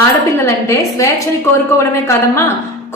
ఆడపిల్లలంటే స్వేచ్ఛని కోరుకోవడమే కాదమ్మా,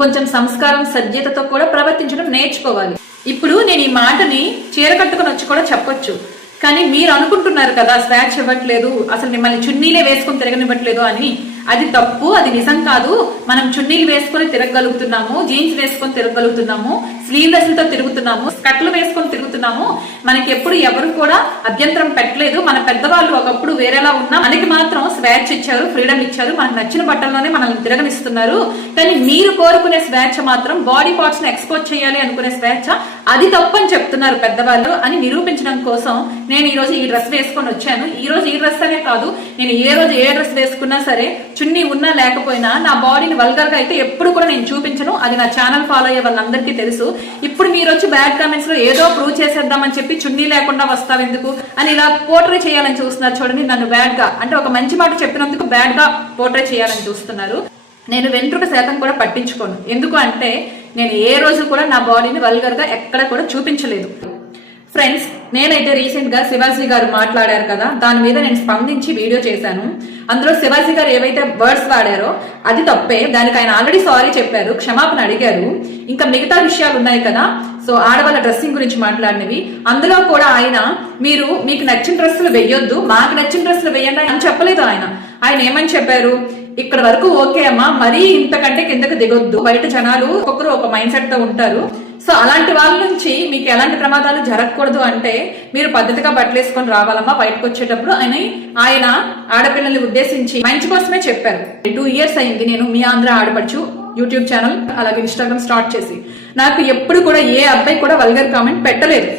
కొంచెం సంస్కారం సభ్యతతో కూడా ప్రవర్తించడం నేర్చుకోవాలి. ఇప్పుడు నేను ఈ మాటని చీర కట్టుకుని వచ్చి కూడా చెప్పొచ్చు, కానీ మీరు అనుకుంటున్నారు కదా స్వేచ్ఛ ఇవ్వట్లేదు, అసలు మిమ్మల్ని చున్నీలే వేసుకుని తిరగనివ్వట్లేదు అని. అది తప్పు, అది నిజం కాదు. మనం చున్నీలు వేసుకుని తిరగలుగుతున్నాము, జీన్స్ వేసుకొని తిరగలుగుతున్నాము, స్లీవ్లెస్ తో తిరుగుతున్నాము, స్కర్ట్లు వేసుకొని తిరుగుతున్నాము. మనకి ఎప్పుడు ఎవరు కూడా అభ్యంతరం పెట్టలేదు. మన పెద్దవాళ్ళు ఒకప్పుడు వేరేలా ఉన్నా మనకి మాత్రం స్వేచ్ఛ ఇచ్చారు, ఫ్రీడమ్ ఇచ్చారు, మనకు నచ్చిన బట్టల్లోనే మనల్ని తిరగనిస్తున్నారు. కానీ మీరు కోరుకునే స్వేచ్ఛ మాత్రం బాడీ పార్ట్స్ ని ఎక్స్పోజ్ చేయాలి అనుకునే స్వేచ్ఛ, అది తప్పని చెప్తున్నారు పెద్దవాళ్ళు అని నిరూపించడం కోసం నేను ఈ రోజు ఈ డ్రెస్ వేసుకొని వచ్చాను. ఈ రోజు ఈ డ్రెస్ అనే కాదు, నేను ఏ రోజు ఏ డ్రెస్ వేసుకున్నా సరే, చున్నీ ఉన్నా లేకపోయినా నా బాడీని వల్గర్ గా అయితే ఎప్పుడు కూడా నేను చూపించను. అది నా ఛానల్ ఫాలో అయ్యే వాళ్ళందరికీ తెలుసు. ఇప్పుడు మీరు వచ్చి బ్యాడ్ కామెంట్స్ లో ఏదో ప్రూవ్ చేసేద్దామని చెప్పి చున్నీ లేకుండా వస్తావు ఎందుకు అని ఇలా పోర్ట్రే చేయాలని చూస్తున్నారు. చూడండి, నన్ను బ్యాడ్ గా అంటే ఒక మంచి మాట చెప్పినందుకు బ్యాడ్ గా పోర్ట్రే చేయాలని చూస్తున్నారు. నేను వెంట్రుక శాతం కూడా పట్టించుకోను. ఎందుకు అంటే నేను ఏ రోజు కూడా నా బాడీని వల్గర్ గా ఎక్కడ కూడా చూపించలేదు. ఫ్రెండ్స్, నేనైతే రీసెంట్ గా శివాజీ గారు మాట్లాడారు కదా, దాని మీద నేను స్పందించి వీడియో చేశాను. అందులో శివాజీ గారు ఏవైతే వర్డ్స్ వాడారో అది తప్పే. దానికి ఆయన ఆల్రెడీ సారీ చెప్పారు, క్షమాపణ అడిగారు. ఇంకా మిగతా విషయాలు ఉన్నాయి కదా, సో ఆడవాళ్ళ డ్రెస్సింగ్ గురించి మాట్లాడినవి, అందులో కూడా ఆయన మీకు నచ్చిన డ్రెస్సులు వెయ్యొద్దు, మాకు నచ్చిన డ్రెస్సులు వెయ్యండి అని చెప్పలేదు. ఆయన ఏమని చెప్పారు, ఇక్కడ వరకు ఓకే అమ్మా, మరీ ఇంతకంటే కిందకి దిగొద్దు. బయట జనాలు ఒక్కొక్కరు ఒక మైండ్ సెట్ తో ఉంటారు. సో అలాంటి వాళ్ళ నుంచి మీకు ఎలాంటి ప్రమాదాలు జరగకూడదు అంటే మీరు పద్ధతిగా బట్టలు వేసుకొని రావాలమ్మా బయటకు వచ్చేటప్పుడు అని ఆయన ఆడపిల్లల్ని ఉద్దేశించి మంచి కోసమే చెప్పారు. 2 years అయింది నేను మీ ఆంధ్ర ఆడపడుచు యూట్యూబ్ ఛానల్ అలాగే ఇన్స్టాగ్రామ్ స్టార్ట్ చేసి. నాకు ఎప్పుడు కూడా ఏ అబ్బాయి కూడా వల్గర్ కామెంట్ పెట్టలేదు.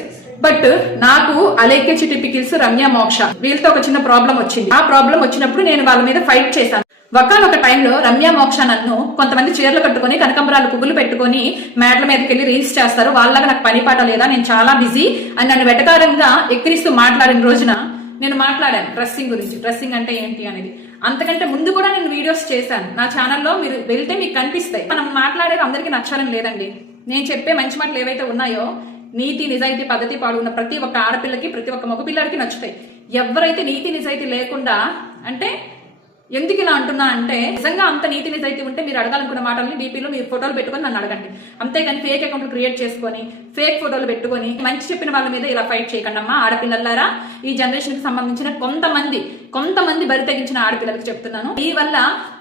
బట్ నాకు అలేఖ్య టిపికల్స్, రమ్య, మోక్ష వీళ్ళతో ఒక చిన్న ప్రాబ్లం వచ్చింది. ఆ ప్రాబ్లం వచ్చినప్పుడు నేను వాళ్ళ మీద ఫైట్ చేశాను. ఒకనొక టైంలో రమ్య, మోక్ష నన్ను కొంతమంది చీరలు కట్టుకుని కనకంబరాలు పువ్వులు పెట్టుకుని మేడల మీదకి వెళ్ళి రీల్స్ చేస్తారు, వాళ్ళగా నాకు పని పాట లేదా, నేను చాలా బిజీ అని నన్ను వెటకారంగా ఎక్కిరిస్తూ మాట్లాడిన రోజున నేను మాట్లాడాను డ్రెస్సింగ్ గురించి, డ్రెస్సింగ్ అంటే ఏంటి అనేది. అంతకంటే ముందు కూడా నేను వీడియోస్ చేశాను. నా ఛానల్లో మీరు వెళ్తే మీకు కనిపిస్తాయి. మనం మాట్లాడేది అందరికీ నచ్చాలని లేదండి. నేను చెప్పే మంచి మాటలు ఏవైతే ఉన్నాయో, నీతి నిజాయితీ పద్ధతి పాడున్న ప్రతి ఒక్క ఆడపిల్లకి, ప్రతి ఒక్క మగపిల్లడికి నచ్చుతాయి. ఎవరైతే నీతి నిజాయితీ లేకుండా, అంటే ఎందుకు ఇలా అంటున్నా అంటే, నిజంగా అంత నీతి నిజాయితీ ఉంటే మీరు అడగాలనుకున్న మాటల్ని డీపీలో మీరు ఫోటోలు పెట్టుకొని నన్ను అడగండి. అంతేగాని ఫేక్ అకౌంట్లు క్రియేట్ చేసుకొని ఫేక్ ఫోటోలు పెట్టుకొని మంచి చెప్పిన వాళ్ళ మీద ఇలా ఫైట్ చేయకండి అమ్మా. ఆడపిల్లలారా, ఈ జనరేషన్ కి సంబంధించిన కొంతమంది బరి తెగించిన ఆడపిల్లలకు చెప్తున్నాను, ఈ వల్ల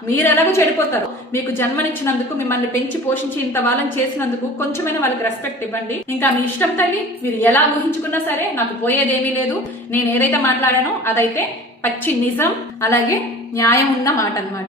మీరు ఎలాగో చెడిపోతారు. మీకు జన్మనిచ్చినందుకు, మిమ్మల్ని పెంచి పోషించి ఇంత వాళ్ళని చేసినందుకు కొంచెమైనా వాళ్ళకి రెస్పెక్ట్ ఇవ్వండి. ఇంకా మీ ఇష్టం తల్లి, మీరు ఎలా ఊహించుకున్నా సరే నాకు పోయేదేమీ లేదు. నేను ఏదైతే మాట్లాడానో అదైతే పచ్చి నిజం, అలాగే న్యాయం ఉన్న మాట అన్నమాట.